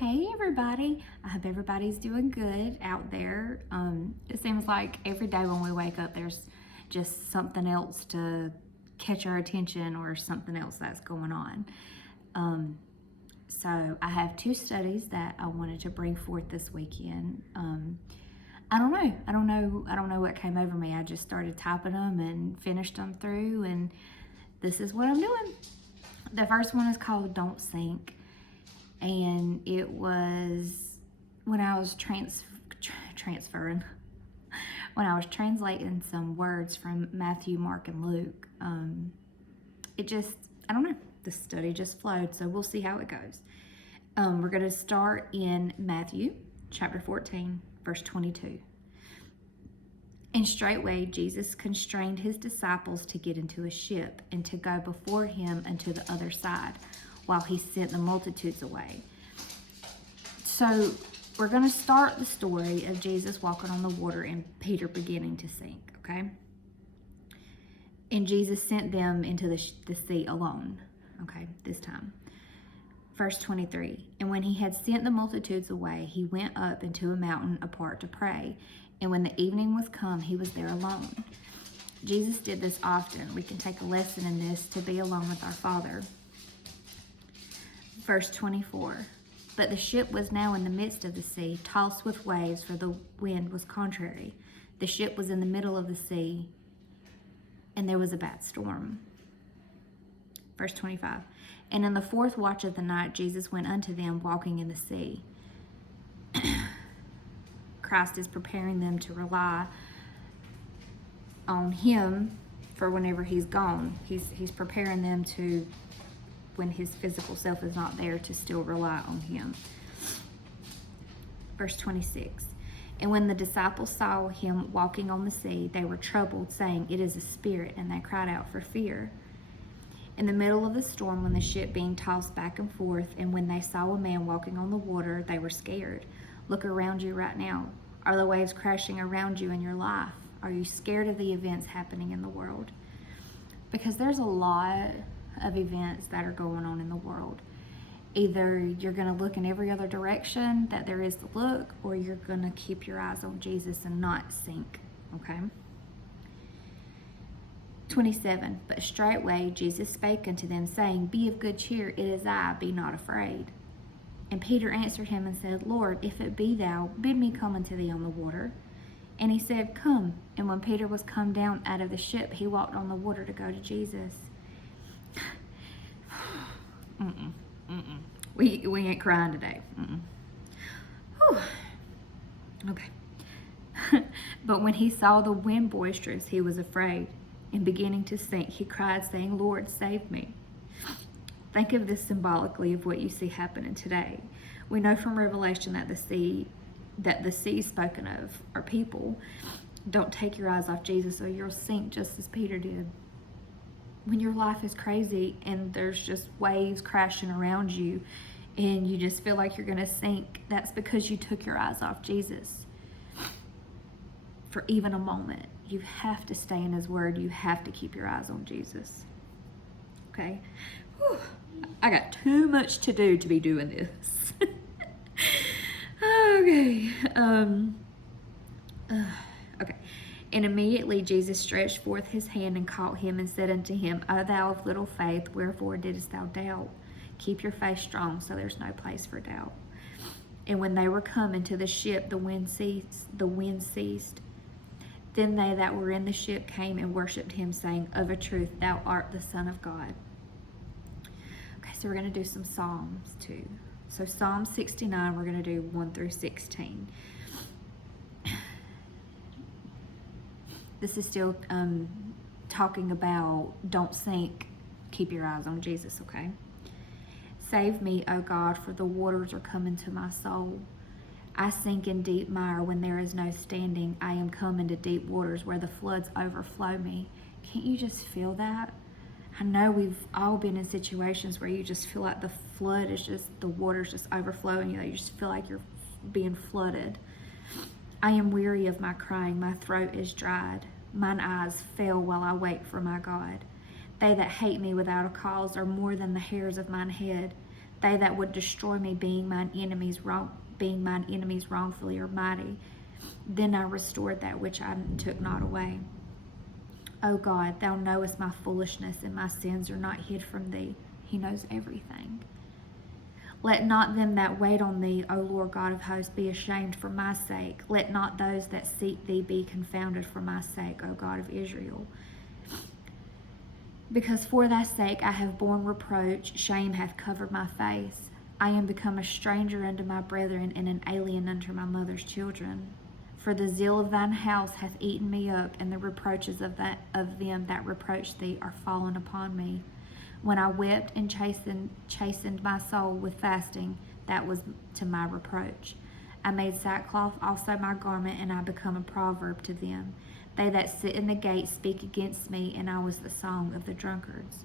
Hey everybody, I hope everybody's doing good out there. It seems like every day when we wake up there's just something else to catch our attention or something else that's going on. So I have two studies that I wanted to bring forth this weekend. I don't know what came over me. I just started typing them and finished them through, and this is what I'm doing. The first one is called Don't Sink. And it was when I was transferring, when I was translating some words from Matthew, Mark, and Luke. I don't know, the study just flowed, so we'll see how it goes. We're going to start in Matthew chapter 14, verse 22. And straightway Jesus constrained his disciples to get into a ship and to go before him unto the other side, while he sent the multitudes away. So we're going to start the story of Jesus walking on the water and Peter beginning to sink, okay? And Jesus sent them into the sea alone, okay, this time. Verse 23, and when he had sent the multitudes away, he went up into a mountain apart to pray. And when the evening was come, he was there alone. Jesus did this often. We can take a lesson in this, to be alone with our Father. Verse 24, but the ship was now in the midst of the sea, tossed with waves, for the wind was contrary. The ship was in the middle of the sea, and there was a bad storm. Verse 25, and in the fourth watch of the night, Jesus went unto them, walking in the sea. Christ is preparing them to rely on him for whenever he's gone. He's preparing them to, when his physical self is not there, to still rely on him. Verse 26, and when the disciples saw him walking on the sea, they were troubled, saying, it is a spirit, and they cried out for fear. In the middle of the storm, when the ship being tossed back and forth, and when they saw a man walking on the water, they were scared. Look around you right now. Are the waves crashing around you in your life? Are you scared of the events happening in the world? Because there's a lot of events that are going on in the world. Either you're going to look in every other direction that there is to look, or you're going to keep your eyes on Jesus and not sink, okay? 27, but straightway Jesus spake unto them, saying, be of good cheer, it is I, be not afraid. And Peter answered him and said, Lord, if it be thou, bid me come unto thee on the water. And he said, come. And when Peter was come down out of the ship, he walked on the water to go to Jesus. We ain't crying today. Okay. But when he saw the wind boisterous, he was afraid, and beginning to sink, he cried, saying, Lord, save me. Think of this symbolically of what you see happening today. We know from Revelation that the sea spoken of are people. Don't take your eyes off Jesus, or you'll sink just as Peter did. When your life is crazy and there's just waves crashing around you and you just feel like you're going to sink, that's because you took your eyes off Jesus for even a moment. You have to stay in his word. You have to keep your eyes on Jesus. Okay? Whew. I got too much to do to be doing this. Okay. Okay. And immediately Jesus stretched forth his hand and caught him and said unto him, O thou of little faith, wherefore didst thou doubt? Keep your faith strong, so there's no place for doubt. And when they were come into the ship, the wind ceased. Then they that were in the ship came and worshipped him, saying, Of a truth, thou art the Son of God. Okay, so we're going to do some Psalms too. So Psalm 69, we're going to do 1 through 16. This is still talking about don't sink, keep your eyes on Jesus, okay? Save me, O God, for the waters are coming to my soul. I sink in deep mire when there is no standing. I am come into deep waters where the floods overflow me. Can't you just feel that? I know we've all been in situations where you just feel like the flood is just, the water's just overflowing you. You just feel like you're being flooded. I am weary of my crying, my throat is dried. Mine eyes fail while I wait for my God. They that hate me without a cause are more than the hairs of mine head. They that would destroy me, being mine enemies wrongfully, are mighty. Then I restored that which I took not away. O God, thou knowest my foolishness, and my sins are not hid from thee. He knows everything. Let not them that wait on thee, O Lord God of hosts, be ashamed for my sake. Let not those that seek thee be confounded for my sake, O God of Israel. Because for thy sake I have borne reproach, shame hath covered my face. I am become a stranger unto my brethren, and an alien unto my mother's children. For the zeal of thine house hath eaten me up, and the reproaches of them that reproach thee are fallen upon me. When I wept and chastened my soul with fasting, that was to my reproach. I made sackcloth also my garment, and I become a proverb to them. They that sit in the gate speak against me, and I was the song of the drunkards.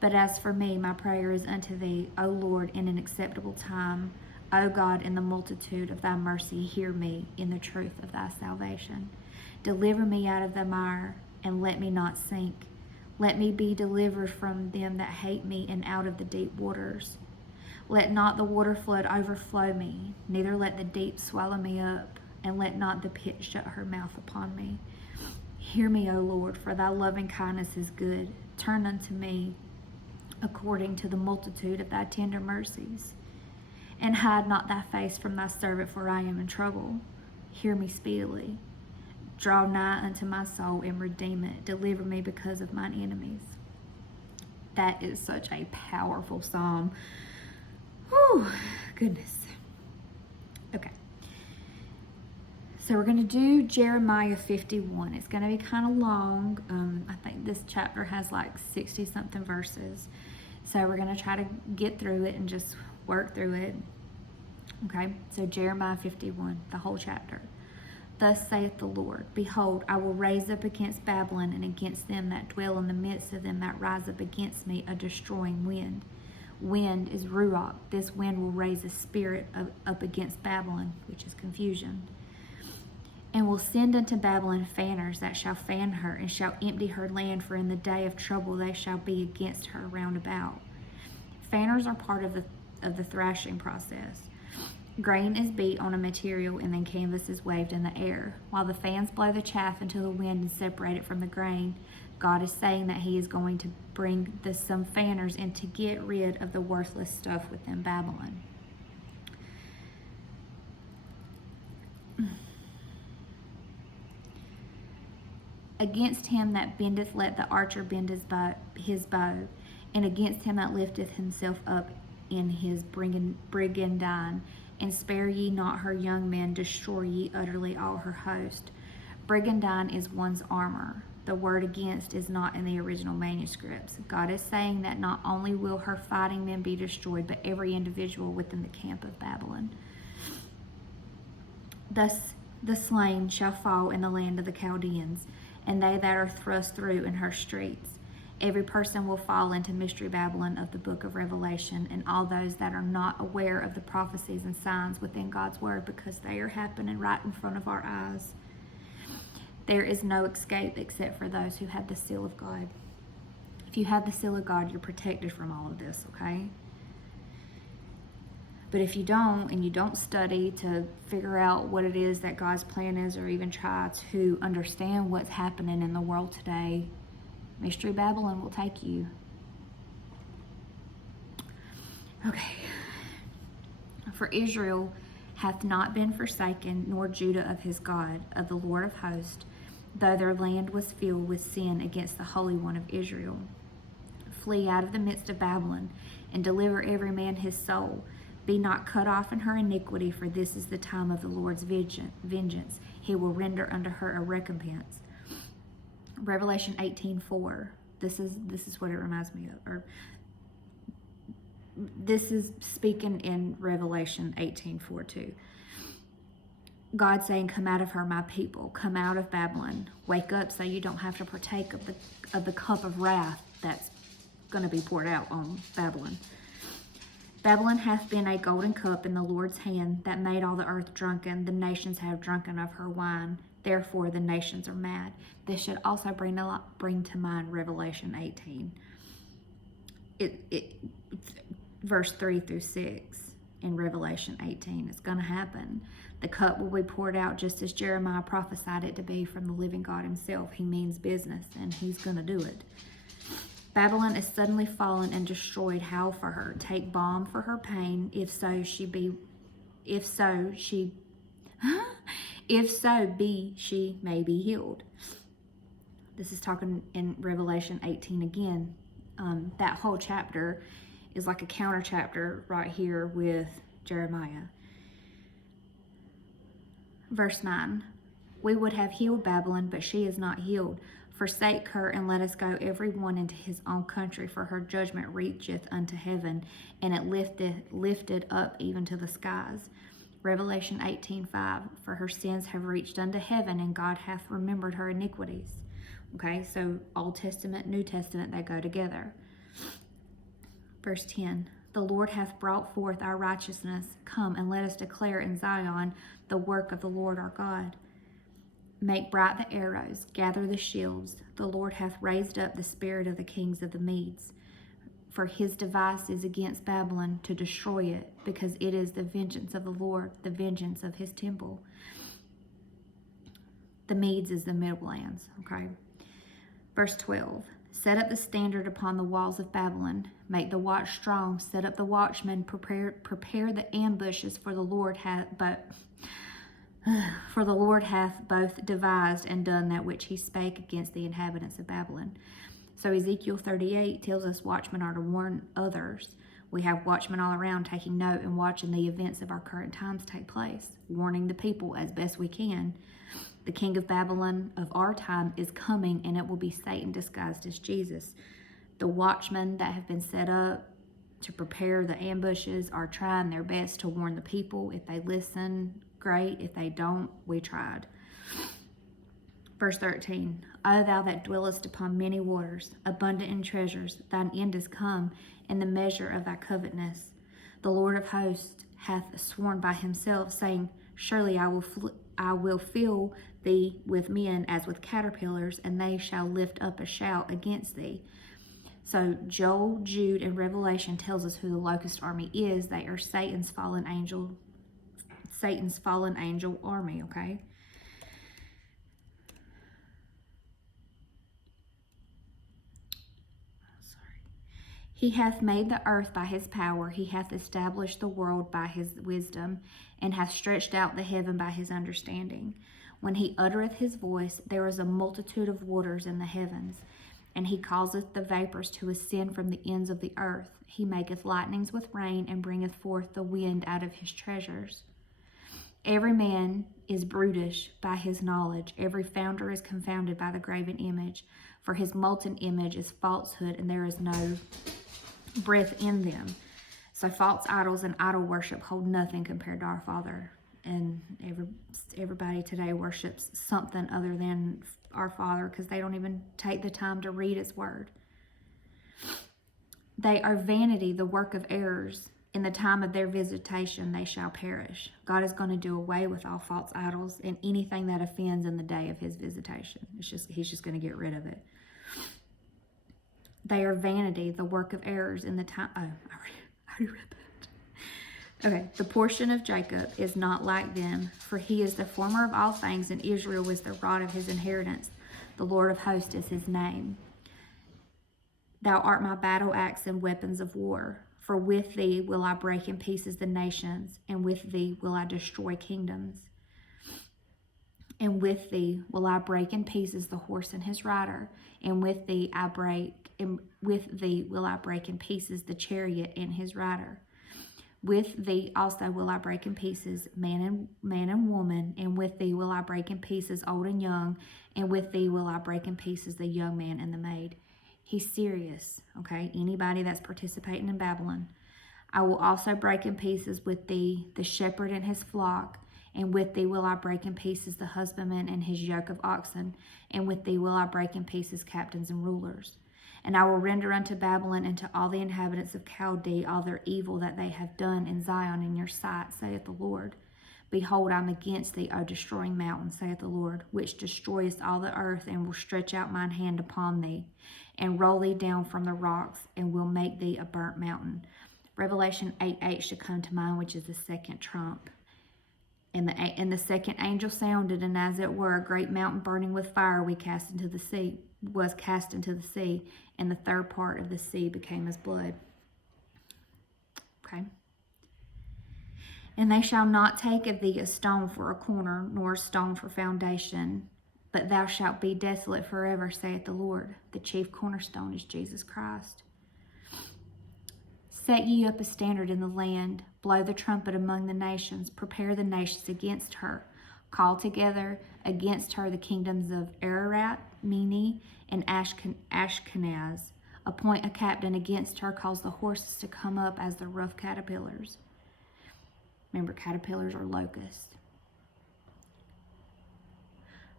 But as for me, my prayer is unto thee, O Lord, in an acceptable time. O God, in the multitude of thy mercy, hear me in the truth of thy salvation. Deliver me out of the mire, and let me not sink. Let me be delivered from them that hate me, and out of the deep waters. Let not the water flood overflow me, neither let the deep swallow me up, and let not the pit shut her mouth upon me. Hear me, O Lord, for thy loving kindness is good. Turn unto me according to the multitude of thy tender mercies. And hide not thy face from thy servant, for I am in trouble. Hear me speedily. Draw nigh unto my soul and redeem it. Deliver me because of mine enemies. That is such a powerful psalm. Whew, goodness. Okay. So we're going to do Jeremiah 51. It's going to be kind of long. I think this chapter has like 60 something verses. So we're going to try to get through it and just work through it. Okay, so Jeremiah 51, the whole chapter. Thus saith the Lord, Behold, I will raise up against Babylon and against them that dwell in the midst of them that rise up against me a destroying wind. Wind is Ruach. This wind will raise a spirit up against Babylon, which is confusion. And will send unto Babylon fanners that shall fan her, and shall empty her land, for in the day of trouble they shall be against her round about. Fanners are part of the thrashing process. Grain is beat on a material, and then canvas is waved in the air. While the fans blow the chaff into the wind and separate it from the grain, God is saying that he is going to bring some fanners in to get rid of the worthless stuff within Babylon. Against him that bendeth, let the archer bend his bow, and against him that lifteth himself up in his brigandine, and spare ye not her young men, destroy ye utterly all her host. Brigandine is one's armor. The word against is not in the original manuscripts. God is saying that not only will her fighting men be destroyed, but every individual within the camp of Babylon. Thus the slain shall fall in the land of the Chaldeans, and they that are thrust through in her streets. Every person will fall into Mystery Babylon of the book of Revelation, and all those that are not aware of the prophecies and signs within God's word, because they are happening right in front of our eyes. There is no escape except for those who have the seal of God. If you have the seal of God, you're protected from all of this, okay? But if you don't, and you don't study to figure out what it is that God's plan is, or even try to understand what's happening in the world today, Mystery Babylon will take you. Okay. For Israel hath not been forsaken, nor Judah of his God, of the Lord of hosts, though their land was filled with sin against the Holy One of Israel. Flee out of the midst of Babylon, and deliver every man his soul. Be not cut off in her iniquity, for this is the time of the Lord's vengeance. He will render unto her a recompense. Revelation 18:4. This is what it reminds me of. Or this is speaking in Revelation 18:4 too. God saying, "Come out of her, my people. Come out of Babylon. Wake up, so you don't have to partake of the cup of wrath that's going to be poured out on Babylon. Babylon hath been a golden cup in the Lord's hand, that made all the earth drunken. The nations have drunken of her wine. Therefore the nations are mad." This should also bring to mind Revelation 18. verse 3 through 6 in Revelation 18. It's going to happen. The cup will be poured out just as Jeremiah prophesied it to be from the living God himself. He means business, and he's going to do it. Babylon is suddenly fallen and destroyed. Howl for her. Take balm for her pain. If so she may be healed. This is talking in Revelation 18 again. That whole chapter is like a counter chapter right here with Jeremiah. Verse 9. We would have healed Babylon, but she is not healed. Forsake her, and let us go every one into his own country, for her judgment reacheth unto heaven, and it lifted up even to the skies. Revelation 18:5. For her sins have reached unto heaven, and God hath remembered her iniquities. Okay, so Old Testament, New Testament, they go together. Verse 10. The Lord hath brought forth our righteousness. Come, and let us declare in Zion the work of the Lord our God. Make bright the arrows, gather the shields. The Lord hath raised up the spirit of the kings of the Medes. For his device is against Babylon to destroy it, because it is the vengeance of the Lord, the vengeance of his temple. The Medes is the Middlelands, okay? Verse 12. Set up the standard upon the walls of Babylon. Make the watch strong. Set up the watchmen. Prepare the ambushes, for the Lord hath both devised and done that which he spake against the inhabitants of Babylon. So Ezekiel 38 tells us watchmen are to warn others. We have watchmen all around taking note and watching the events of our current times take place, warning the people as best we can. The king of Babylon of our time is coming, and it will be Satan disguised as Jesus. The watchmen that have been set up to prepare the ambushes are trying their best to warn the people. If they listen, great. If they don't, we tried. Verse 13. O thou that dwellest upon many waters, abundant in treasures, thine end is come, in the measure of thy covetousness. The Lord of hosts hath sworn by himself, saying, Surely I will fill thee with men as with caterpillars, and they shall lift up a shout against thee. So Joel, Jude, and Revelation tells us who the locust army is. They are Satan's fallen angel army, okay? He hath made the earth by his power. He hath established the world by his wisdom, and hath stretched out the heaven by his understanding. When he uttereth his voice, there is a multitude of waters in the heavens. And he causeth the vapors to ascend from the ends of the earth. He maketh lightnings with rain, and bringeth forth the wind out of his treasures. Every man is brutish by his knowledge. Every founder is confounded by the graven image. For his molten image is falsehood, and there is no breath in them. So false idols and idol worship hold nothing compared to our Father. And everybody today worships something other than our Father, because they don't even take the time to read his word. They are vanity, the work of errors. In the time of their visitation, they shall perish. God is going to do away with all false idols and anything that offends in the day of his visitation. He's just going to get rid of it. They are vanity, the work of errors in the time. Oh, I already read that. Okay, the portion of Jacob is not like them, for he is the former of all things, and Israel is the rod of his inheritance. The Lord of hosts is his name. Thou art my battle axe and weapons of war. For with thee will I break in pieces the nations, and with thee will I destroy kingdoms. And with thee will I break in pieces the horse and his rider, and with thee will I break in pieces the chariot and his rider. With thee also will I break in pieces man and woman, and with thee will I break in pieces old and young, and with thee will I break in pieces the young man and the maid. He's serious, okay? Anybody that's participating in Babylon. I will also break in pieces with thee the shepherd and his flock, and with thee will I break in pieces the husbandman and his yoke of oxen, and with thee will I break in pieces captains and rulers. And I will render unto Babylon and to all the inhabitants of Chaldee all their evil that they have done in Zion in your sight, saith the Lord. Behold, I am against thee, O destroying mountain, saith the Lord, which destroyest all the earth, and will stretch out mine hand upon thee, and roll thee down from the rocks, and will make thee a burnt mountain. Revelation 8:8 should come to mind, which is the second trump. And the second angel sounded, and as it were, a great mountain burning with fire was cast into the sea, and the third part of the sea became as blood. Okay. And they shall not take of thee a stone for a corner, nor a stone for foundation, but thou shalt be desolate forever, saith the Lord. The chief cornerstone is Jesus Christ. Set ye up a standard in the land, blow the trumpet among the nations, prepare the nations against her. Call together against her the kingdoms of Ararat, Mene, and Ashkenaz. Appoint a captain against her, cause the horses to come up as the rough caterpillars. Remember, caterpillars are locusts.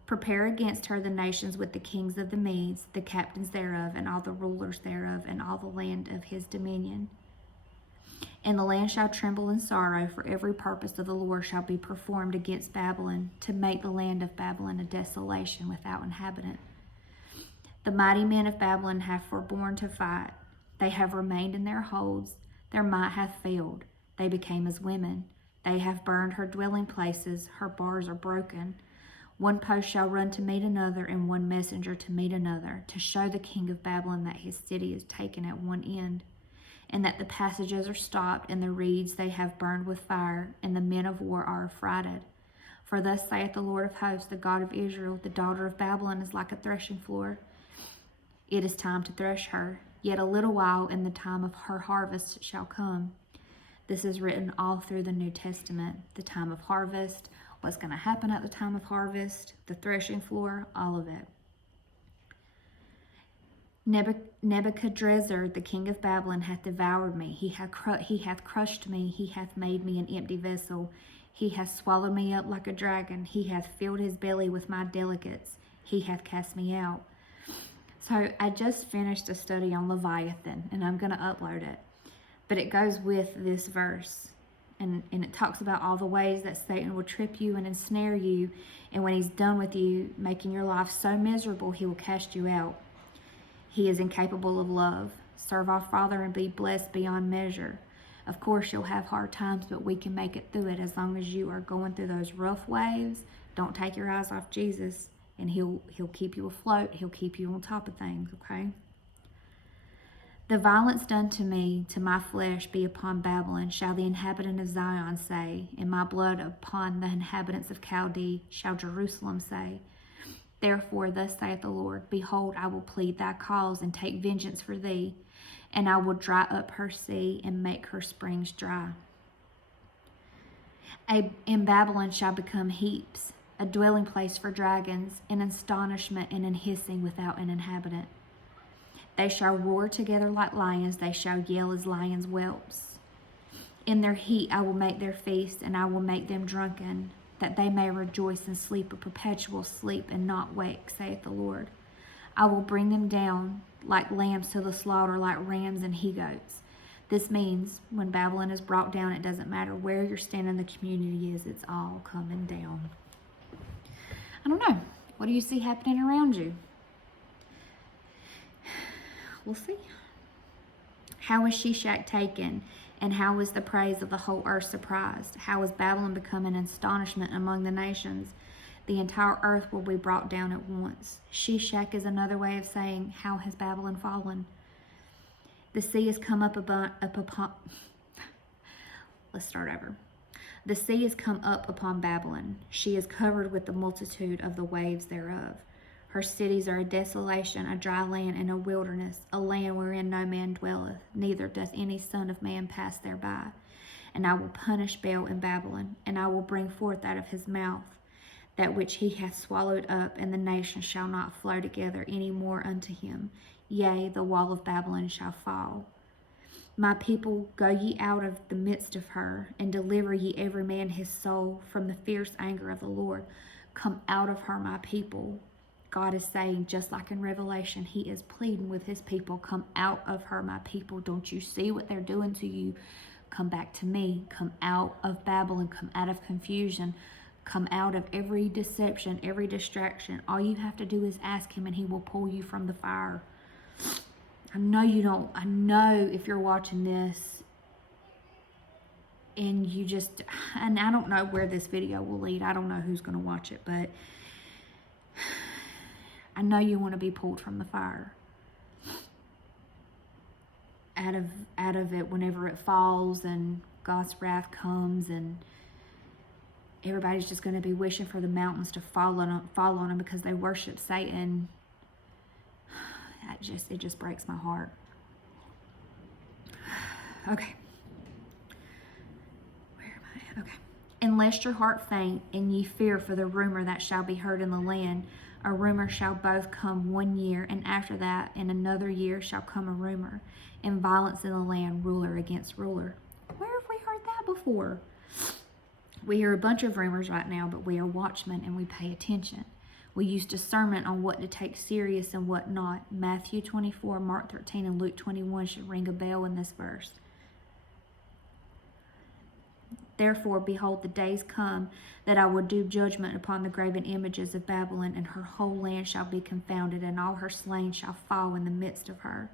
Prepare against her the nations with the kings of the Medes, the captains thereof, and all the rulers thereof, and all the land of his dominion. And the land shall tremble in sorrow, for every purpose of the Lord shall be performed against Babylon, to make the land of Babylon a desolation without inhabitant. The mighty men of Babylon have forborne to fight. They have remained in their holds. Their might hath failed. They became as women. They have burned her dwelling places. Her bars are broken. One post shall run to meet another, and one messenger to meet another, to show the king of Babylon that his city is taken at one end, and that the passages are stopped, and the reeds they have burned with fire, and the men of war are affrighted. For thus saith the Lord of hosts, the God of Israel, the daughter of Babylon is like a threshing floor. It is time to thresh her. Yet a little while, and the time of her harvest shall come. This is written all through the New Testament. The time of harvest, what's going to happen at the time of harvest, the threshing floor, all of it. Nebuchadrezzar, the king of Babylon, hath devoured me. He hath crushed me. He hath made me an empty vessel. He hath swallowed me up like a dragon. He hath filled his belly with my delicates. He hath cast me out. So I just finished a study on Leviathan, and I'm going to upload it. But it goes with this verse. And it talks about all the ways that Satan will trip you and ensnare you. And when he's done with you, making your life so miserable, he will cast you out. He is incapable of love. Serve our Father and be blessed beyond measure. Of course, you'll have hard times, but we can make it through it as long as you are going through those rough waves. Don't take your eyes off Jesus, and he'll keep you afloat. He'll keep you on top of things, okay? The violence done to me, to my flesh, be upon Babylon, shall the inhabitant of Zion say, and my blood upon the inhabitants of Chaldee, shall Jerusalem say. Therefore, thus saith the Lord, behold, I will plead thy cause and take vengeance for thee, and I will dry up her sea and make her springs dry. In Babylon shall become heaps, a dwelling place for dragons, an astonishment and an hissing without an inhabitant. They shall roar together like lions, they shall yell as lions' whelps. In their heat I will make their feast, and I will make them drunken, that they may rejoice and sleep a perpetual sleep and not wake, saith the Lord. I will bring them down like lambs to the slaughter, like rams and he-goats. This means when Babylon is brought down, it doesn't matter where your stand in the community is, it's all coming down. I don't know. What do you see happening around you? We'll see. How is Shishak taken? And how is the praise of the whole earth surprised? How is Babylon become an astonishment among the nations? The entire earth will be brought down at once. Shishak is another way of saying, how has Babylon fallen? The sea has come up upon let's start over. The sea has come up upon Babylon. She is covered with the multitude of the waves thereof. Her cities are a desolation, a dry land, and a wilderness, a land wherein no man dwelleth, neither doth any son of man pass thereby. And I will punish Baal in Babylon, and I will bring forth out of his mouth that which he hath swallowed up, and the nations shall not flow together any more unto him. Yea, the wall of Babylon shall fall. My people, go ye out of the midst of her, and deliver ye every man his soul from the fierce anger of the Lord. Come out of her, my people. God is saying, just like in Revelation, he is pleading with his people, come out of her, my people. Don't you see what they're doing to you? Come back to me. Come out of Babylon. Come out of confusion. Come out of every deception, every distraction. All you have to do is ask him, and he will pull you from the fire. I know if you're watching this, and and I don't know where this video will lead. I don't know who's going to watch it, but I know you want to be pulled from the fire out of it whenever it falls and God's wrath comes, and everybody's just going to be wishing for the mountains to fall on them because they worship Satan. It just breaks my heart. Okay. Where am I? Okay. Unless your heart faint and ye fear for the rumor that shall be heard in the land, a rumor shall both come 1 year, and after that in another year shall come a rumor, and violence in the land, ruler against ruler. Where have we heard that before? We hear a bunch of rumors right now, but we are watchmen and we pay attention. We use discernment on what to take serious and what not. Matthew 24, Mark 13, and Luke 21 should ring a bell in this verse. Therefore, behold, the days come that I will do judgment upon the graven images of Babylon, and her whole land shall be confounded, and all her slain shall fall in the midst of her.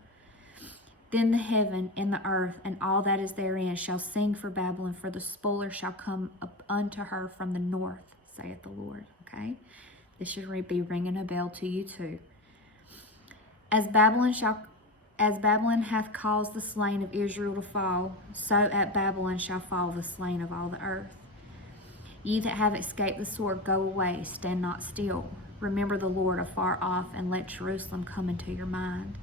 Then the heaven and the earth and all that is therein shall sing for Babylon, for the spoiler shall come up unto her from the north, saith the Lord. Okay? This should be ringing a bell to you too. As Babylon hath caused the slain of Israel to fall, so at Babylon shall fall the slain of all the earth. Ye that have escaped the sword, go away, stand not still. Remember the Lord afar off, and let Jerusalem come into your mind.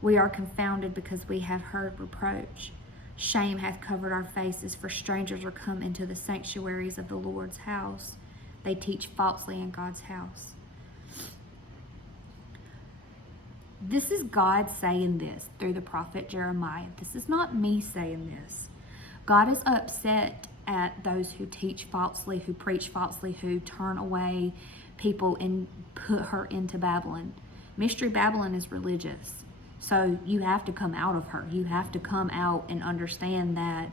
We are confounded because we have heard reproach. Shame hath covered our faces, for strangers are come into the sanctuaries of the Lord's house. They teach falsely in God's house. This is God saying this through the prophet Jeremiah. This is not me saying this. God is upset at those who teach falsely, who preach falsely, who turn away people and put her into Babylon. Mystery Babylon is religious. So you have to come out of her. You have to come out and understand that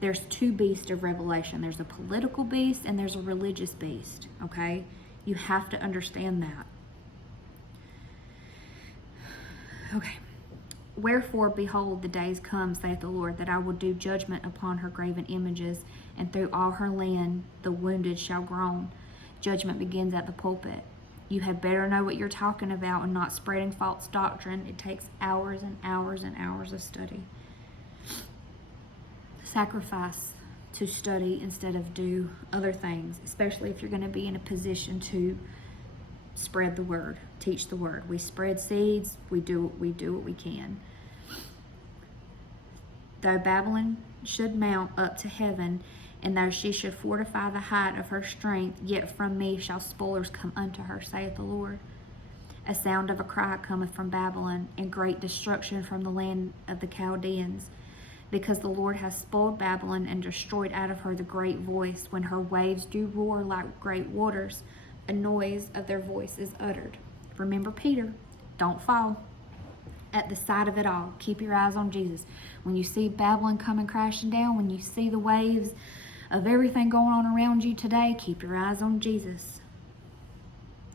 there's two beasts of Revelation. There's a political beast and there's a religious beast, okay? You have to understand that. Okay. Wherefore, behold, the days come, saith the Lord, that I will do judgment upon her graven images, and through all her land the wounded shall groan. Judgment begins at the pulpit. You had better know what you're talking about and not spreading false doctrine. It takes hours and hours and hours of study. Sacrifice to study instead of do other things, especially if you're going to be in a position to spread the word, teach the word. We spread seeds, we do what we can. Though Babylon should mount up to heaven, and though she should fortify the height of her strength, yet from me shall spoilers come unto her, saith the Lord. A sound of a cry cometh from Babylon, and great destruction from the land of the Chaldeans, because the Lord hath spoiled Babylon and destroyed out of her the great voice. When her waves do roar like great waters, a noise of their voice is uttered. Remember Peter, don't fall. At the sight of it all, keep your eyes on Jesus. When you see Babylon coming crashing down, when you see the waves of everything going on around you today, keep your eyes on Jesus.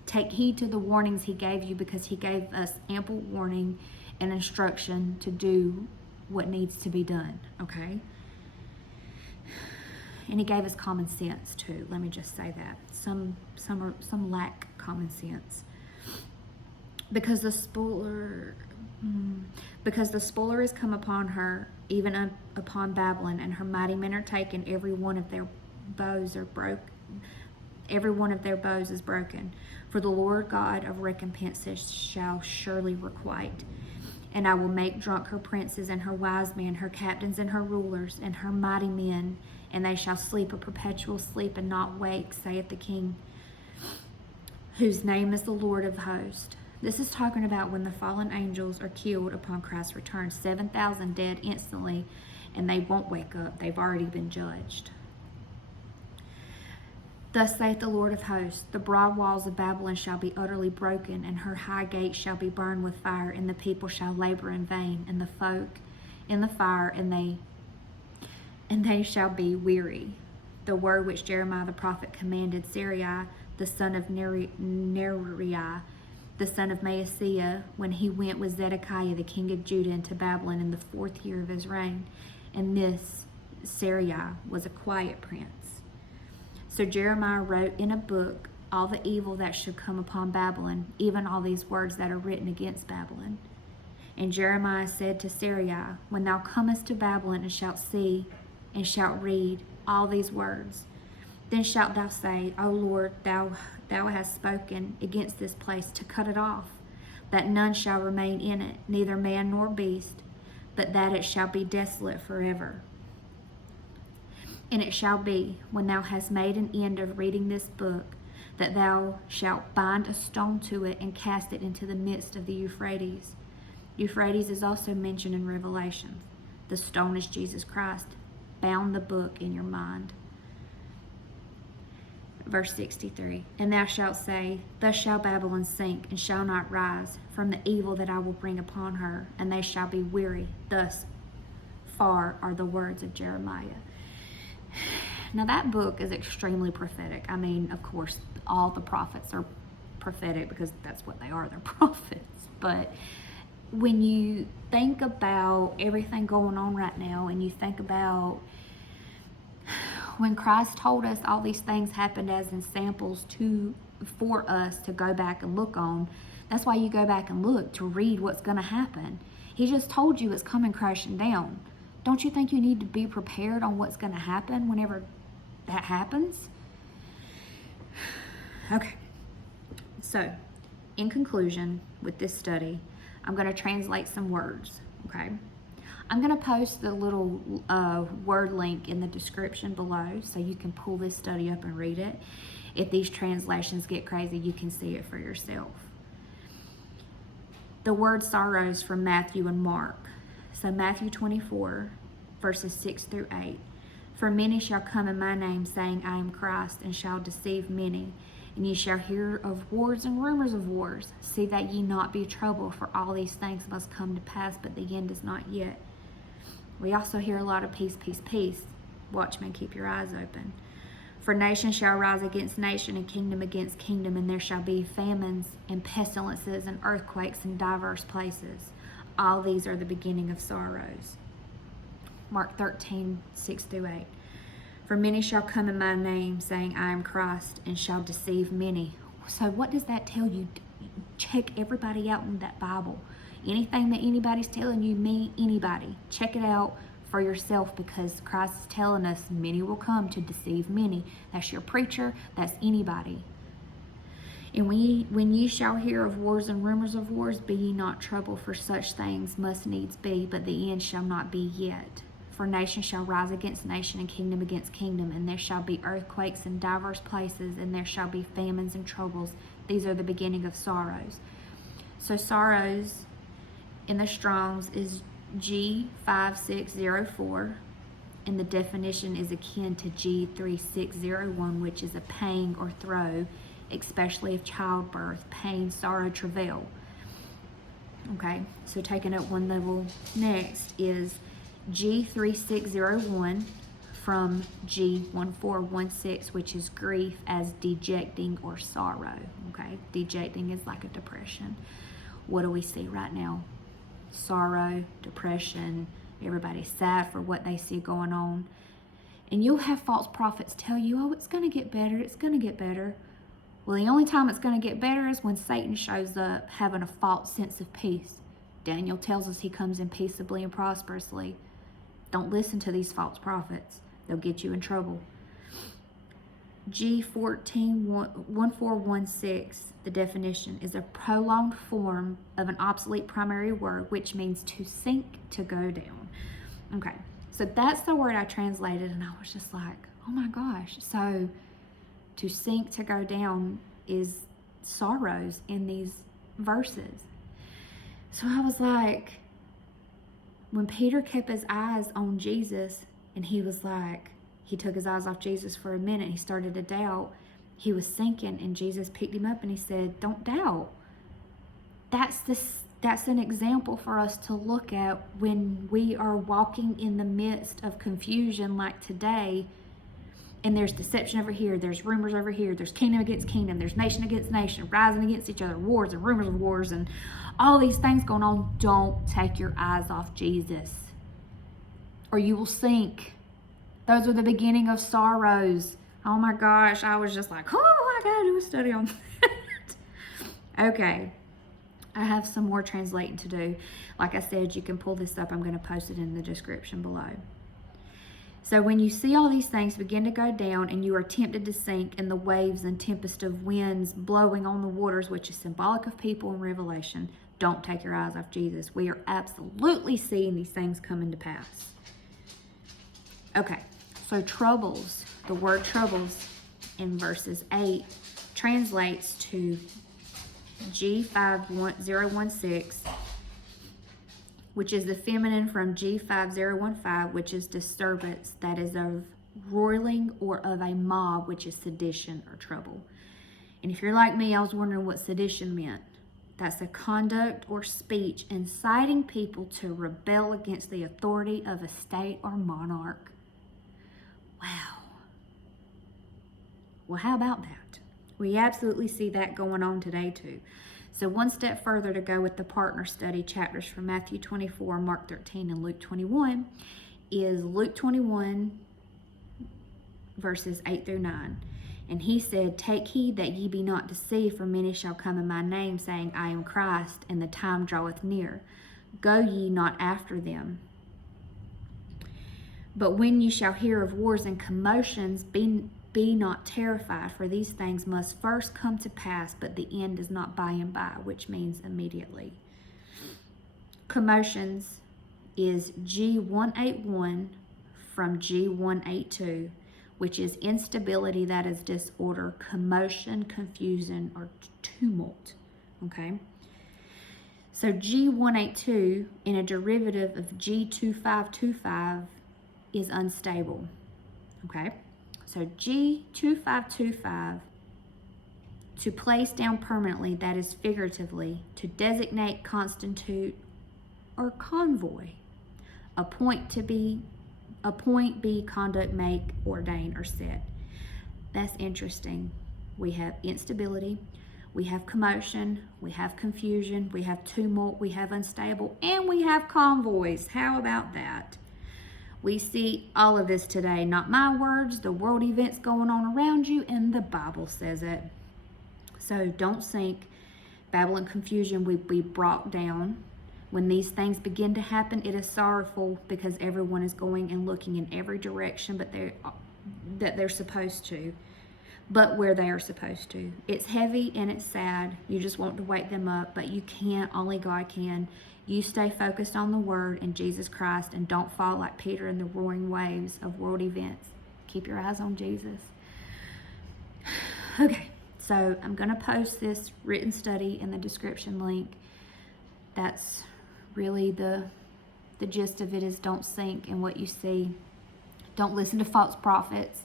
Take heed to the warnings he gave you, because he gave us ample warning and instruction to do what needs to be done, okay? And he gave us common sense too. Let me just say that. Some lack common sense. Because the spoiler is come upon her, even upon Babylon, and her mighty men are taken. Every one of their bows are broken. Every one of their bows is broken. For the Lord God of recompenses shall surely requite. And I will make drunk her princes and her wise men, her captains and her rulers, and her mighty men, and they shall sleep a perpetual sleep and not wake, saith the King, whose name is the Lord of hosts. This is talking about when the fallen angels are killed upon Christ's return. 7,000 dead instantly, and they won't wake up. They've already been judged. Thus saith the Lord of hosts, the broad walls of Babylon shall be utterly broken, and her high gates shall be burned with fire, and the people shall labor in vain, and the folk in the fire, and they shall be weary. The word which Jeremiah the prophet commanded Sarai, the son of Neriah, the son of Maaseiah, when he went with Zedekiah the king of Judah into Babylon in the 4th year of his reign. And this Sarai was a quiet prince. So Jeremiah wrote in a book all the evil that should come upon Babylon, even all these words that are written against Babylon. And Jeremiah said to Sarai, when thou comest to Babylon and shalt see and shalt read all these words, then shalt thou say, O Lord, thou hast spoken against this place to cut it off, that none shall remain in it, neither man nor beast, but that it shall be desolate forever. And it shall be, when thou hast made an end of reading this book, that thou shalt bind a stone to it and cast it into the midst of the Euphrates. Euphrates is also mentioned in Revelation. The stone is Jesus Christ. Bound the book in your mind. Verse 63, and thou shalt say, thus shall Babylon sink, and shall not rise, from the evil that I will bring upon her, and they shall be weary. Thus far are the words of Jeremiah. Now that book is extremely prophetic. I mean, of course, all the prophets are prophetic because that's what they are, they're prophets. But when you think about everything going on right now, and you think about when Christ told us all these things happened as in samples for us to go back and look on, that's why you go back and look to read what's going to happen. He just told you it's coming crashing down. Don't you think you need to be prepared on what's going to happen whenever that happens? Okay. So, in conclusion with this study, I'm going to translate some words, okay? I'm going to post the little word link in the description below so you can pull this study up and read it. If these translations get crazy, you can see it for yourself. The word sorrows from Matthew and Mark. So Matthew 24, verses 6 through 8. For many shall come in my name, saying, I am Christ, and shall deceive many. And ye shall hear of wars and rumors of wars. See that ye not be troubled, for all these things must come to pass, but the end is not yet. We also hear a lot of peace, peace, peace. Watchmen, keep your eyes open. For nation shall rise against nation, and kingdom against kingdom, and there shall be famines and pestilences and earthquakes in diverse places. All these are the beginning of sorrows. Mark 13, 6 through 8. For many shall come in my name, saying, I am Christ, and shall deceive many. So what does that tell you? Check everybody out in that Bible. Anything that anybody's telling you, anybody, check it out for yourself, because Christ is telling us many will come to deceive many. That's your preacher, that's anybody. And when ye shall hear of wars and rumors of wars, be ye not troubled, for such things must needs be, but the end shall not be yet. For nation shall rise against nation, and kingdom against kingdom, and there shall be earthquakes in divers places, and there shall be famines and troubles. These are the beginning of sorrows. So sorrows in the Strong's is G5604, and the definition is akin to G3601, which is a pang or throe, especially of childbirth, pain, sorrow, travail. Okay, so taking it one level next is G3601 from G1416, which is grief as dejecting or sorrow. Okay, dejecting is like a depression. What do we see right now? Sorrow, depression, everybody's sad for what they see going on. And you'll have false prophets tell you, oh, it's going to get better, it's going to get better. Well, the only time it's going to get better is when Satan shows up having a false sense of peace. Daniel tells us he comes in peaceably and prosperously. Don't listen to these false prophets. They'll get you in trouble. G1416, the definition, is a prolonged form of an obsolete primary word, which means to sink, to go down. Okay, so that's the word I translated, and I was just like, oh my gosh. So to sink, to go down is sorrows in these verses. So I was like, when Peter kept his eyes on Jesus, and he was like, he took his eyes off Jesus for a minute, he started to doubt, he was sinking, and Jesus picked him up and he said, don't doubt. That's an example for us to look at when we are walking in the midst of confusion like today, and there's deception over here, there's rumors over here, there's kingdom against kingdom, there's nation against nation, rising against each other, wars and rumors of wars, and all these things going on. Don't take your eyes off Jesus, or you will sink. Those are the beginning of sorrows. Oh my gosh, I was just like, oh, I gotta do a study on that. Okay, I have some more translating to do. Like I said, you can pull this up. I'm going to post it in the description below. So when you see all these things begin to go down and you are tempted to sink in the waves and tempest of winds blowing on the waters, which is symbolic of people in Revelation, don't take your eyes off Jesus. We are absolutely seeing these things coming to pass. Okay, so troubles, the word troubles in verses 8 translates to G5016, which is the feminine from G5015, which is disturbance, that is of roiling or of a mob, which is sedition or trouble. And if you're like me, I was wondering what sedition meant. That's a conduct or speech inciting people to rebel against the authority of a state or monarch. Wow. Well, how about that? We absolutely see that going on today too. So one step further to go with the partner study chapters from Matthew 24, Mark 13, and Luke 21 is Luke 21, verses 8 through 9. And he said, take heed that ye be not deceived, for many shall come in my name, saying, I am Christ, and the time draweth near. Go ye not after them. But when ye shall hear of wars and commotions, be not terrified, for these things must first come to pass, but the end is not by and by, which means immediately. Commotions is G181 from G182, which is instability, that is disorder, commotion, confusion, or tumult. Okay? So G182, in a derivative of G2525, is unstable. Okay? So G2525, to place down permanently, that is figuratively, to designate, constitute, or convoy. Appoint, be, conduct, make, ordain, or set. That's interesting. We have instability, we have commotion, we have confusion, we have tumult, we have unstable, and we have convoys. How about that? We see all of this today. Not my words, the world events going on around you, and the Bible says it. So don't sink. Babel and confusion will be brought down. When these things begin to happen, it is sorrowful because everyone is going and looking in every direction but they're supposed to, but where they are supposed to. It's heavy and it's sad. You just want to wake them up, but you can't. Only God can. You stay focused on the Word and Jesus Christ, and don't fall like Peter in the roaring waves of world events. Keep your eyes on Jesus. Okay, so I'm going to post this written study in the description link. That's really the gist of it, is don't sink in what you see. Don't listen to false prophets.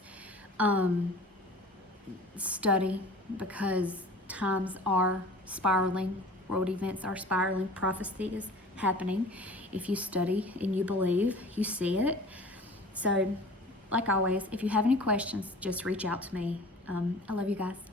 Study, because times are spiraling. World events are spiraling. Prophecy is happening. If you study and you believe, you see it. So, like always, if you have any questions, just reach out to me. I love you guys.